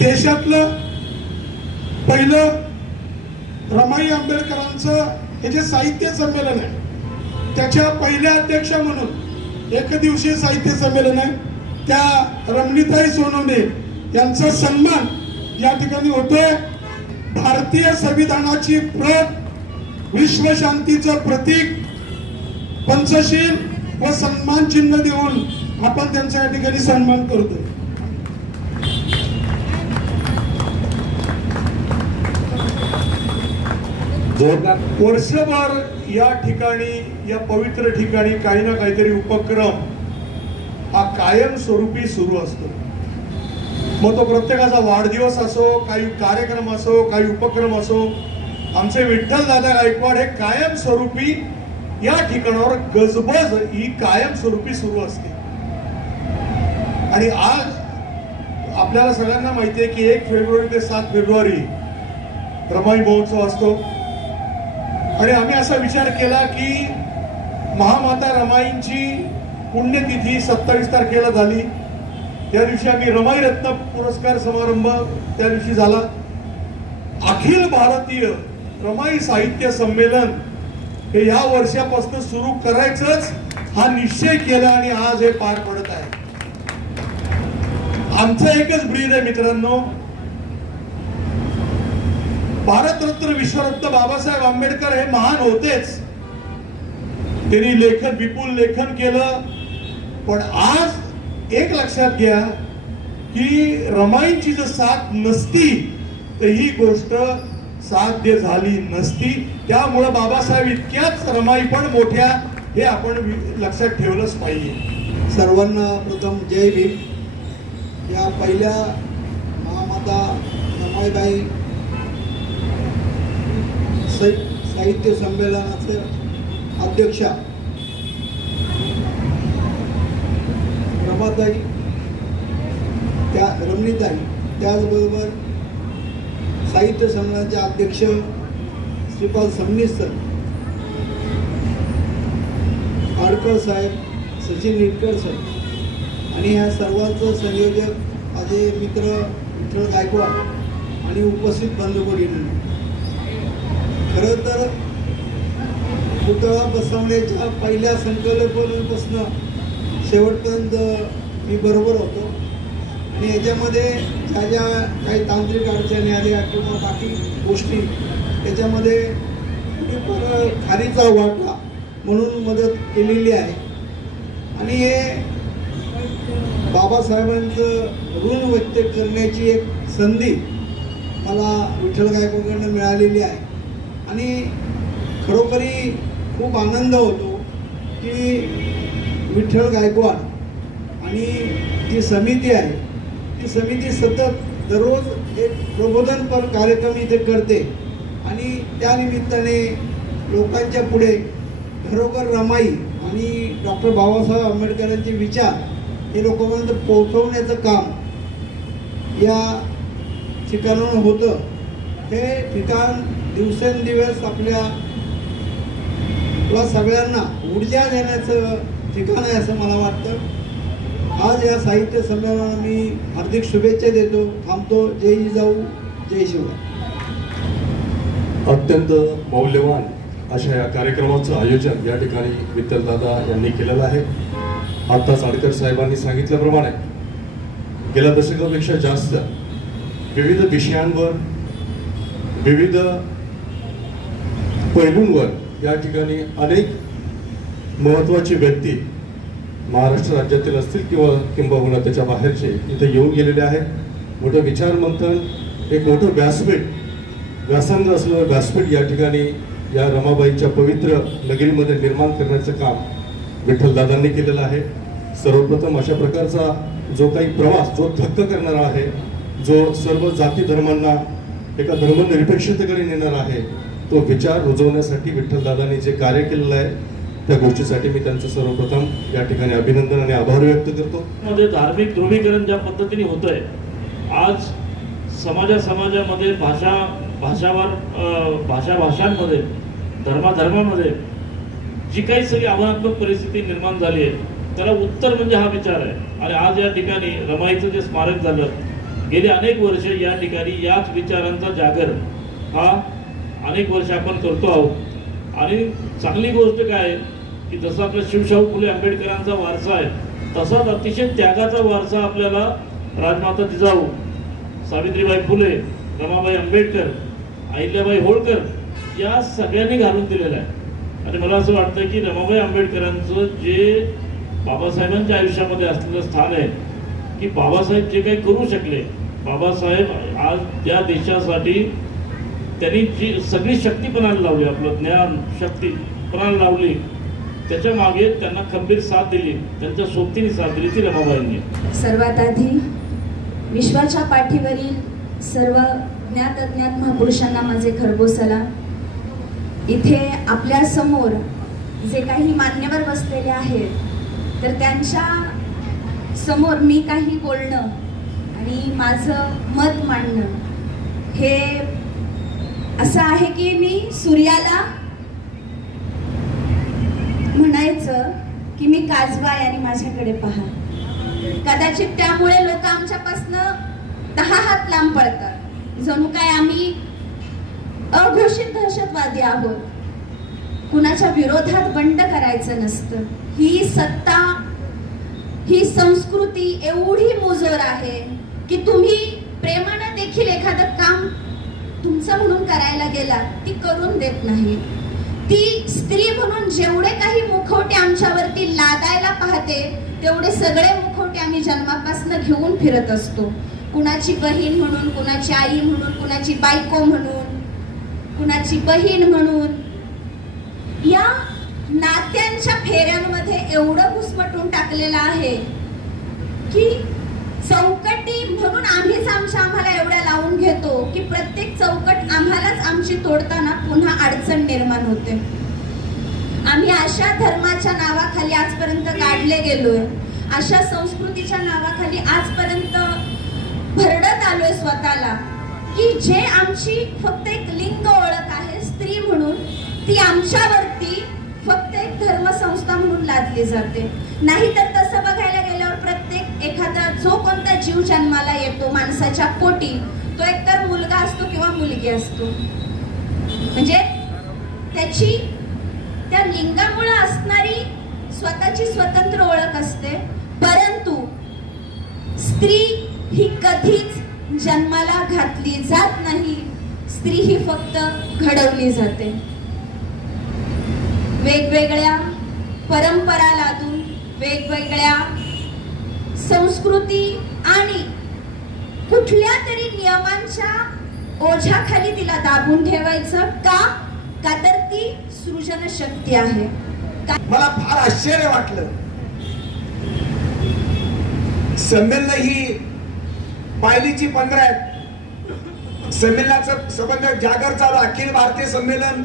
देशातलं पहिलं रमाई आंबेडकरांचं हे जे साहित्य संमेलन आहे त्याच्या पहिल्या अध्यक्ष म्हणून एकदिवसीय साहित्य संमेलन आहे त्या रमणीताई सोनवणे यांचा सन्मान या ठिकाणी होतोय। भारतीय संविधानाची प्रत, विश्वशांतीचं प्रतीक, पंचशील व सन्मान चिन्ह देऊन आपण त्यांच्या या ठिकाणी सन्मान करतोय। वर्षभर या ठिकाणी, या पवित्र ठिकाणी काही ना काहीतरी उपक्रम हा कायमस्वरूपी सुरू असतो। मग तो प्रत्येकाचा वाढदिवस असो, काही कार्यक्रम असो, काही उपक्रम असो, आमचे विठ्ठल दादा गायकवाड हे कायमस्वरूपी या ठिकाणावर गजबज ही कायमस्वरूपी सुरू असते। आणि आज आपल्याला सगळ्यांना माहिती आहे की 1 फेब्रुवारी ते 7 फेब्रुवारी रमाई महोत्सव असतो। आणि आम्ही असा विचार केला की महामाता रमाईंची पुण्यतिथी 27 तारखेला झाली, त्या दिवशी आम्ही रमाई रत्न पुरस्कार समारंभ त्या दिवशी झाला। अखिल भारतीय रमाई साहित्य संमेलन हे या वर्षापासून सुरू करायचंच हा निश्चय केला आणि आज हे पार पडत आहे। आमचं एकच ब्रीद आहे मित्रांनो, भारतरत्न विश्वरत्न बाबासाहेब आंबेडकर हे महान होतेच, त्यांनी लेखन, विपुल लेखन केलं, पण आज एक लक्षात घ्या की रमाईंची जर साथ नसती तर ही गोष्ट साध्य झाली नसती। त्यामुळे बाबासाहेब इतक्याच रमाई पण मोठ्या हे आपण लक्षात ठेवलंच पाहिजे। सर्वांना प्रथम जय भीम। या पहिल्या महामाता रमाईबाई साहित्य संमेलनाचे अध्यक्षा रमाताई, त्या रमणीताई, त्याचबरोबर साहित्य संमेलनाचे अध्यक्ष श्रीपाल समनीस सर, आडकर साहेब, सचिन निटकर सर आणि या सर्वांचं संयोजक माझे मित्र विठ्ठल गायकवाड आणि उपस्थित बंधुभगिनी। खरं तर पुतळा बसवण्याच्या पहिल्या संकल्पनेपासून शेवटपर्यंत मी बरोबर होतो आणि याच्यामध्ये ज्या ज्या काही तांत्रिक अडचणी आल्या किंवा बाकी गोष्टी त्याच्यामध्ये खारीचा वाटा म्हणून मदत केलेली आहे। आणि हे बाबासाहेबांचं ऋण व्यक्त करण्याची एक संधी मला विठ्ठल गायकवाडकडून मिळालेली आहे आणि खरोखरी खूप आनंद होतो की विठ्ठल गायकवाड आणि जी समिती आहे ती समिती सतत दररोज एक प्रबोधनपर कार्यक्रम इथे करते आणि त्या निमित्ताने लोकांच्या पुढे खरोखर रमाई आणि डॉक्टर बाबासाहेब आंबेडकरांचे विचार हे लोकांपर्यंत पोहोचवण्याचं काम या ठिकाणाहून होतं। हे ठिकाण दिवसेंदिवस आपल्या सगळ्यांना ऊर्जा देण्याचं ठिकाण आहे असं मला वाटतं। आज या साहित्य संमेलनाला मी हार्दिक शुभेच्छा देतो, थांबतो। जय जिजाऊ, जय शिवराय। अत्यंत मौल्यवान अशा या कार्यक्रमाचं आयोजन या ठिकाणी विठ्ठलदादा यांनी केलेलं आहे। आत्ताच आडकर साहेबांनी सांगितल्याप्रमाणे गेल्या दशकापेक्षा जास्त विविध विषयांवर, विविध पैलूंवर या ठिकाणी अनेक महत्त्वाची व्यक्ती महाराष्ट्र राज्यातील असतील किंबहुना त्याच्या बाहेरचे इथे येऊन गेलेले आहेत। मोठं विचार मंथन, एक मोठं व्यासपीठ, व्यासंग असलेलं व्यासपीठ या ठिकाणी या रमाबाईंच्या पवित्र नगरीमध्ये निर्माण करण्याचं काम विठ्ठलदादांनी केलेलं आहे। सर्वप्रथम अशा प्रकारचा जो काही प्रवास, जो धक्का करणारा आहे, जो सर्व जाती धर्मांना एका धर्मनिरपेक्षतेकडे नेणार आहे, तो विचार रुजवण्यासाठी विठ्ठलदादांनी जे कार्य केलेलं आहे त्या गोष्टीसाठी मी त्यांचं सर्वप्रथम या ठिकाणी अभिनंदन आणि आभार व्यक्त करतो। मध्ये धार्मिक ध्रुवीकरण ज्या पद्धतीने होतंय, आज समाजामध्ये भाषांमध्ये, धर्मामध्ये जी काही सगळी आव्हानात्मक परिस्थिती निर्माण झाली आहे त्याला उत्तर म्हणजे हा विचार आहे। आणि आज या ठिकाणी रमाईचं जे स्मारक झालं गेली अनेक वर्ष या ठिकाणी याच विचारांचा जागर हा अनेक वर्ष आपण करतो आहोत. आणि चांगली गोष्ट काय आहे की जसं आपल्या शिवशाहू फुले आंबेडकरांचा वारसा आहे तसाच अतिशय त्यागाचा वारसा आपल्याला राजमाता जिजाऊ, सावित्रीबाई फुले, रमाबाई आंबेडकर, अहिल्याबाई होळकर या सगळ्यांनी घालून दिलेला आहे. आणि मला असं वाटतं की रमाबाई आंबेडकरांचं जे बाबासाहेबांच्या आयुष्यामध्ये असलेलं स्थान आहे की बाबासाहेब जे काही करू शकले, बाबासाहेब आज त्या देशासाठी त्यांनी जी सगळी शक्ती पणाला लावली, आपलं ज्ञान शक्ती पणाला लावली, त्याच्या मागे त्यांना खंबीर साथ दिली, त्यांच्या सोबतीने साथ दिली ती रमाबाईंनी. सर्वात आधी विश्वाच्या पाठीवरील सर्व ज्ञात अज्ञात महापुरुषांना माझे खरबोस सलाम. इथे आपल्या समोर जे काही मान्यवर बसलेले आहेत तर त्यांच्या समोर मी काही बोलणं आणि माझं मत मांडणं हे असं आहे की मी सूर्याला म्हणायचं की मी काजवा आहे आणि माझ्याकडे पहा. कदाचित त्यामुळे लोक आमच्यापासनं 10 हात लांब पडतात, जणू काय आम्ही अघोषित दहशतवादी आहोत. कुणाच्या विरोधात बंड करायचं नसतं. ही सत्ता, ही संस्कृती एवढी मुजोर आहे की तुम्ही प्रेमानं देखील एखादं काम तुमचं म्हणून करायला गेला ती करून देत नाही. ती स्त्री म्हणून जेवढे काही मुखवटे आमच्यावरती लादायला पाहते तेवढे सगळे मुखवटे आम्ही जन्मापासून घेऊन फिरत असतो. कुणाची बहीण म्हणून, कुणाची आई म्हणून, कुणाची बायको म्हणून, कुणाची बहीण म्हणून. या नात्यांच्या फेऱ्यांमध्ये एवढं घुसमटून टाकलेलं आहे की चौकटी म्हणून आम्हीच आम्हाला एवढ्या लावून घेतो की प्रत्येक चौकट आम्हालाच आमची तोडताना पुन्हा अडचण निर्माण होते. आम्ही अशा धर्माच्या नावाखाली आजपर्यंत काढले गेलोय, अशा संस्कृतीच्या नावाखाली आजपर्यंत भरडत आलोय स्वतःला की जे आमची फक्त एक लिंग ओळख आहे स्त्री म्हणून, ती आमच्यावरती फक्त एक धर्मसंस्था म्हणून लादली जाते. नाहीतर तसं बघायला गेल्यावर प्रत्येक एखादा जो कोणता जीव जन्माला येतो माणसाच्या पोटी तो एकतर मुलगा असतो किंवा मुलगी असतो. म्हणजे त्याची त्या लिंगामुळे असणारी स्वतःची स्वतंत्र ओळख असते. परंतु स्त्री ही कधीच जन्माला घातली जात नाही. स्त्री ही फक्त घडवली जाते. वेगवेगळ्या परंपरा लादून, वेगवेगळ्या संस्कृती आणि कुठल्या तरी नियमांच्या ओझ्याखाली तिला दाबून ठेवायचं का तर ती सृजन शक्ती आहे. मला फार आश्चर्य वाटलं. संमेलन ही पायलीची 15 आहेत. संमेलनाचा संबंध जागर चालू, अखिल भारतीय संमेलन,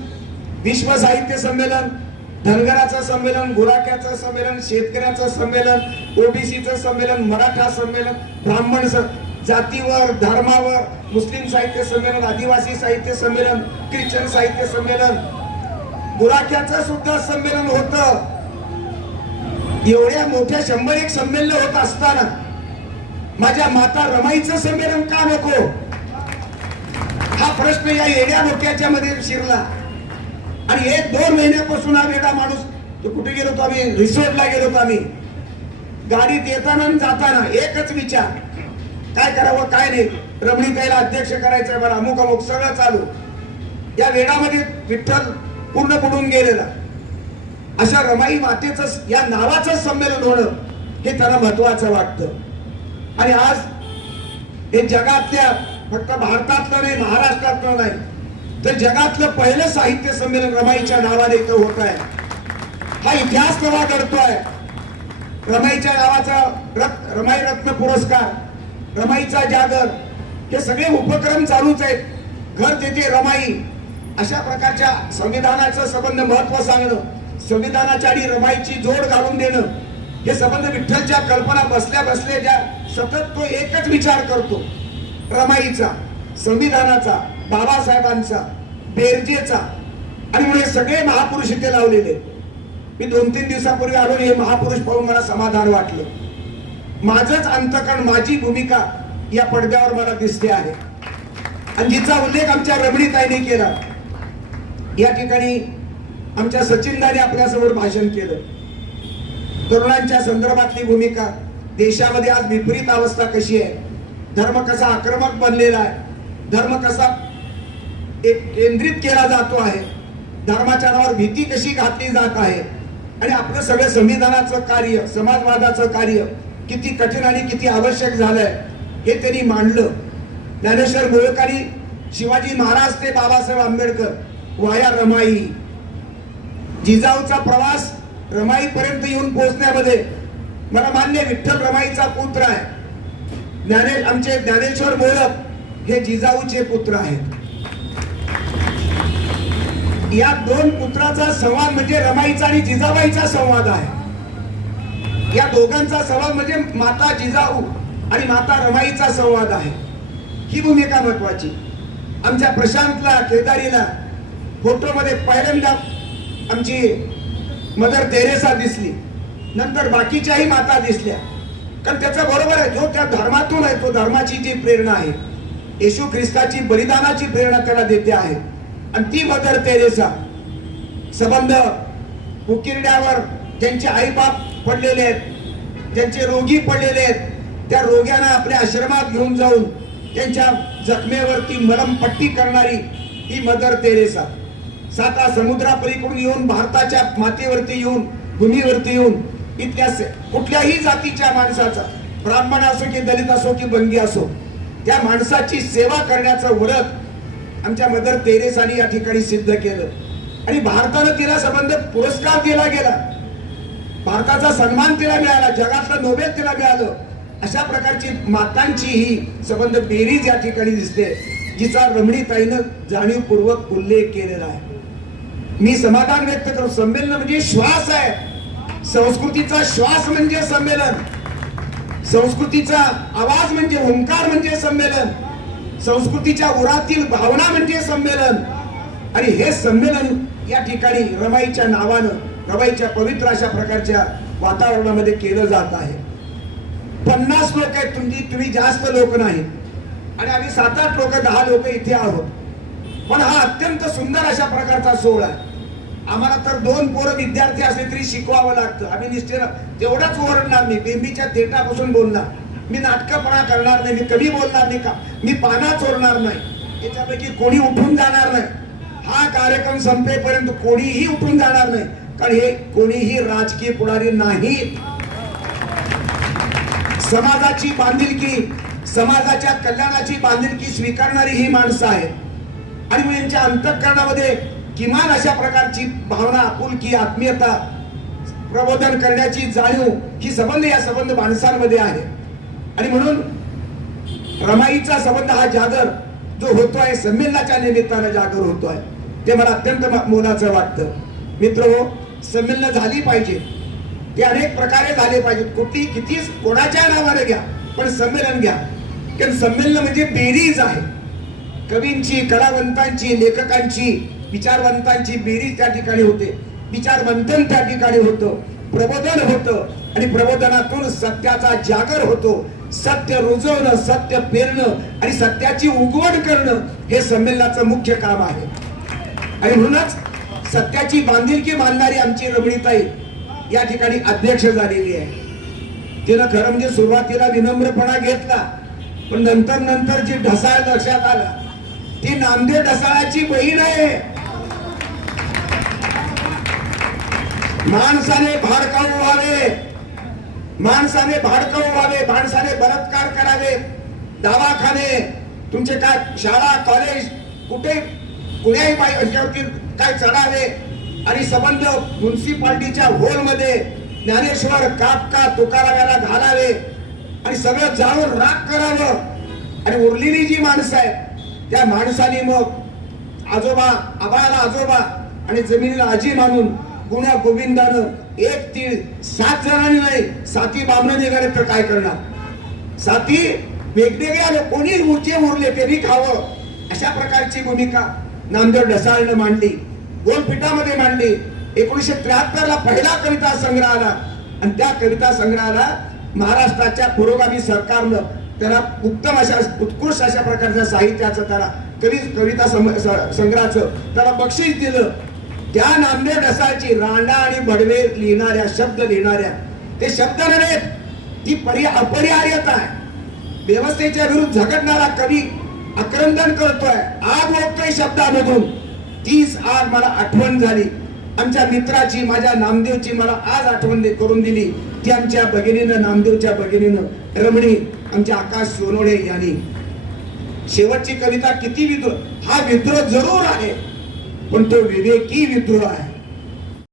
विश्व साहित्य संमेलन, धनगराचं संमेलन, गुराख्याचं संमेलन, शेतकऱ्याचं संमेलन, ओबीसीचं संमेलन, मराठा संमेलन, ब्राह्मण जातीवर धर्मावर, मुस्लिम साहित्य संमेलन, आदिवासी साहित्य संमेलन, ख्रिश्चन साहित्य संमेलन, गुराख्याचं सुद्धा संमेलन होतं. एवढ्या मोठ्या 101 संमेलन होत असताना माझ्या माता रमाईचं संमेलन का नको, हा प्रश्न या येड्या डोक्याच्या मध्ये शिरला. आणि 1-2 महिन्यापासून हा वेगळा माणूस, तो कुठे गेलो होतो आम्ही, रिसोर्टला गेलो होतो आम्ही. गाडीत येताना आणि जाताना एकच विचार, काय करावं काय नाही. रमणीताईला अध्यक्ष करायचंय बरं, अमुक अमुक सगळं चालू. या वेळामध्ये विठ्ठल पूर्ण पडून गेलेला. अशा रमाई मातेचं या नावाचं संमेलन होणं हे त्यांना महत्वाचं वाटतं. आणि आज हे जगातल्या, फक्त भारतातलं नाही, महाराष्ट्रातलं नाही, तर जगातलं पहिलं साहित्य संमेलन रमाईच्या नावाने इथं होत आहे. हा इतिहास नवा घडतोय. रमाईच्या नावाचा रमाई रत्न पुरस्कार, रमाईचा जागर, हे सगळे उपक्रम चालूच आहेत. घर तेथे रमाई, अशा प्रकारच्या संविधानाचं संबंध महत्व सांगणं, संविधानाच्या आणि रमाईची जोड घालून देणं, हे संबंध विठ्ठलच्या कल्पना बसल्या बसल्या ज्या सतत तो एकच विचार करतो, रमाईचा, संविधानाचा, बाबासाहेबांचा, बेरजेचा. आणि म्हणून सगळे महापुरुष इथे लावलेले. मी 2-3 दिवसापूर्वी आलो, हे महापुरुष पाहून मला समाधान वाटलं. माझंच अंतकण, माझी भूमिका या पडद्यावर मला दिसते आहे आणि जिचा उल्लेख आमच्या रमणीताईने केला. या ठिकाणी आमच्या सचिनदाने आपल्यासमोर भाषण केलं. तरुणांच्या संदर्भातली भूमिका, देशामध्ये आज विपरीत अवस्था कशी आहे, धर्म कसा आक्रमक बनलेला आहे, धर्म कसा एक केंद्रित केला जातो आहे, धर्माच्या नावावर भीती कशी घातली जात आहे आणि आपलं सगळं संविधानाचं कार्य, समाजवादाचं कार्य किती कठीण आणि किती आवश्यक झालंय हे त्यांनी मांडलं. ज्ञानेश्वर मोळकरांनी शिवाजी महाराज ते बाबासाहेब आंबेडकर वाया रमाई, जिजाऊचा प्रवास रमाई पर्यंत येऊन पोहोचण्यामध्ये मला मान्य, विठ्ठल रमाईचा पुत्र आहे. आमचे ज्ञानेश्वर मोळक हे जिजाऊचे पुत्र आहेत. या दोन पुत्राचा संवाद म्हणजे रमाईचा आणि जिजाबाईचा संवाद आहे. या दोघांचा संवाद म्हणजे माता जिजाऊ आणि माता रमाईचा संवाद आहे. ही भूमिका महत्वाची. आमच्या प्रशांतला, केदारीला फोटोमध्ये पहिल्यांदा आमची मदर तेरेसा दिसली, नंतर बाकीच्याही माता दिसल्या. कारण त्याचा बरोबर आहे, जो त्या धर्मातून आहे, तो धर्माची जी प्रेरणा आहे, येशू ख्रिस्ताची बलिदानाची प्रेरणा त्याला देते आहे. आणि ती मदर तेरेसा संबंध उकिरड्यावर ज्यांचे आईबाप पडलेले आहेत, ज्यांचे रोगी पडलेले आहेत, त्या रोग्यांना आपल्या आश्रमात घेऊन जाऊन त्यांच्या जखमेवरती मलमपट्टी करणारी ही मदर तेरेसा. 7 समुद्रापलीकडून येऊन भारताच्या मातीवरती येऊन, भूमीवरती येऊन इथल्या कुठल्याही जातीच्या माणसाचा, ब्राह्मण असो की दलित असो की बंगी असो, त्या माणसाची सेवा करण्याचं व्रत आमच्या मदर तेरेसाने या ठिकाणी सिद्ध केलं. आणि भारतानं तिला संबंध पुरस्कार दिला गेला, भारताचा सन्मान तिला मिळाला, जगातलं नोबेल तिला मिळालं. अशा प्रकारची मातांची ही संबंध बेरीज या ठिकाणी दिसते, जिचा रमणीताईनं जाणीवपूर्वक उल्लेख केलेला आहे. मी समाधान व्यक्त करतो. संमेलन म्हणजे श्वास आहे, संस्कृतीचा श्वास म्हणजे संमेलन, संस्कृतीचा आवाज म्हणजे ओंकार म्हणजे संमेलन, संस्कृतीच्या उरातील भावना म्हणजे संमेलन. आणि हे संमेलन या ठिकाणी रमाईच्या नावानं, रमाईच्या पवित्र अशा प्रकारच्या वातावरणामध्ये केलं जात आहे. 50 लोक आहेत, तुम्ही जास्त लोक नाही आणि आम्ही 7-8 लोक, 10 लोक इथे आहोत. पण हा अत्यंत सुंदर अशा प्रकारचा सोहळा आहे. आम्हाला तर 2 पोरं विद्यार्थी असले तरी शिकवावं लागतं. आम्ही निष्ठेनं तेवढंच ओरडणार नाही, बेंबीच्या देठापासून बोलणार, मी नाटकपणा करणार नाही, मी कधी बोलणार नाही, का मी पाना चोरणार नाही, याच्यापैकी कोणी उठून जाणार नाही. हा कार्यक्रम संपेपर्यंत कोणीही उठून जाणार नाही, कारण हे कोणीही राजकीय पुढारी नाहीत. समाजाची बांधिलकी, समाजाच्या कल्याणाची बांधिलकी स्वीकारणारी ही माणसं आहेत. आणि मग यांच्या अंतःकरणामध्ये किमान अशा प्रकारची भावना, आपुलकी, आत्मीयता प्रबोधन करण्याची जाणीव ही संबंध या संबंध माणसांमध्ये आहे. आणि म्हणून रमाईचा संबंध हा जागर जो होतोय, संमेलनाच्या निमित्तानं जागर होतोय, ते मला अत्यंत मोलाचं वाटतं. मित्रहो, संमेलन झाली पाहिजे, ते अनेक प्रकारे झाले पाहिजेत. कुठली किती कोणाच्या नावाने घ्या, पण संमेलन घ्या. कारण संमेलन म्हणजे बेरीज आहे. कवींची, कलावंतांची, लेखकांची, विचारवंतांची बेरीज त्या ठिकाणी होते, विचार मंथन त्या ठिकाणी होतं, प्रबोधन होतं आणि प्रबोधनातून सत्याचा जागर होतो. सत्य रुजवणं, सत्य पेरणं आणि सत्याची उगवण करणं हे संमेलनाचं मुख्य काम आहे. आणि म्हणूनच सत्याची बांधिलकी मानणारी आमची रमणीताई या ठिकाणी अध्यक्ष झालेली आहे. तिनं खरं म्हणजे सुरुवातीला विनम्रपणा घेतला, पण नंतर जी ढसाळ लक्षात आला, ती नामदेव ढसाळाची बहीण आहे. माणसाने भाडकाऊ व्हावे, माणसाने भाडकाऊ व्हावे, माणसाने बलात्कार करावे, दवाखाने, तुमचे काय शाळा, कॉलेज, कुठे कुण्याही याच्यावरती काय चढावे आणि संबंध म्युन्सिपाल्टीच्या होलमध्ये ज्ञानेश्वर, कापका, तुकाराम याला घालावे आणि सगळं जाळून राख करावं. आणि उरलेली जी माणसं आहेत त्या माणसाने मग आजोबा, आबाला आजोबा आणि जमिनीला आजी मानून गुण्या गोविंदानं 1 तीळ 7 जणांनी नाही, 7 बामणं निघाले तर काय करणार? 7 वेगवेगळे आले, कोणी उरचे उरले त्यांनी खावं, अशा प्रकारची भूमिका नामदेव ढसाळनं मांडली, गोलपीठामध्ये मांडली. 1973 ला पहिला कविता संग्रह आला आणि त्या कविता संग्रहाला महाराष्ट्राच्या पुरोगामी सरकारनं त्याला उत्तम अशा उत्कृष्ट अशा प्रकारच्या साहित्याचं त्याला कविता संग्रहाचं त्याला बक्षीस दिलं. त्या नामदेव ढसाळची रांडा आणि बडवे लिहिणाऱ्या शब्द लिहिणाऱ्या ते शब्द नव्हे, ती अपरिहार्यता आहे. व्यवस्थेच्या विरुद्ध झगडणारा कवी आक्रंदन करतोय, आग ओढतोय शब्दामधून. तीच आग मला आठवण झाली आमच्या मित्राची, माझ्या नामदेवची मला आज आठवण करून दिली ती आमच्या भगिनीनं, नामदेवच्या भगिनीनं रमणी आमच्या आकाश सोनवणे यांनी. शेवटची कविता किती विद्रोह, हा विद्रोह जरूर आहे पण तो विवेकी विद्रोह आहे.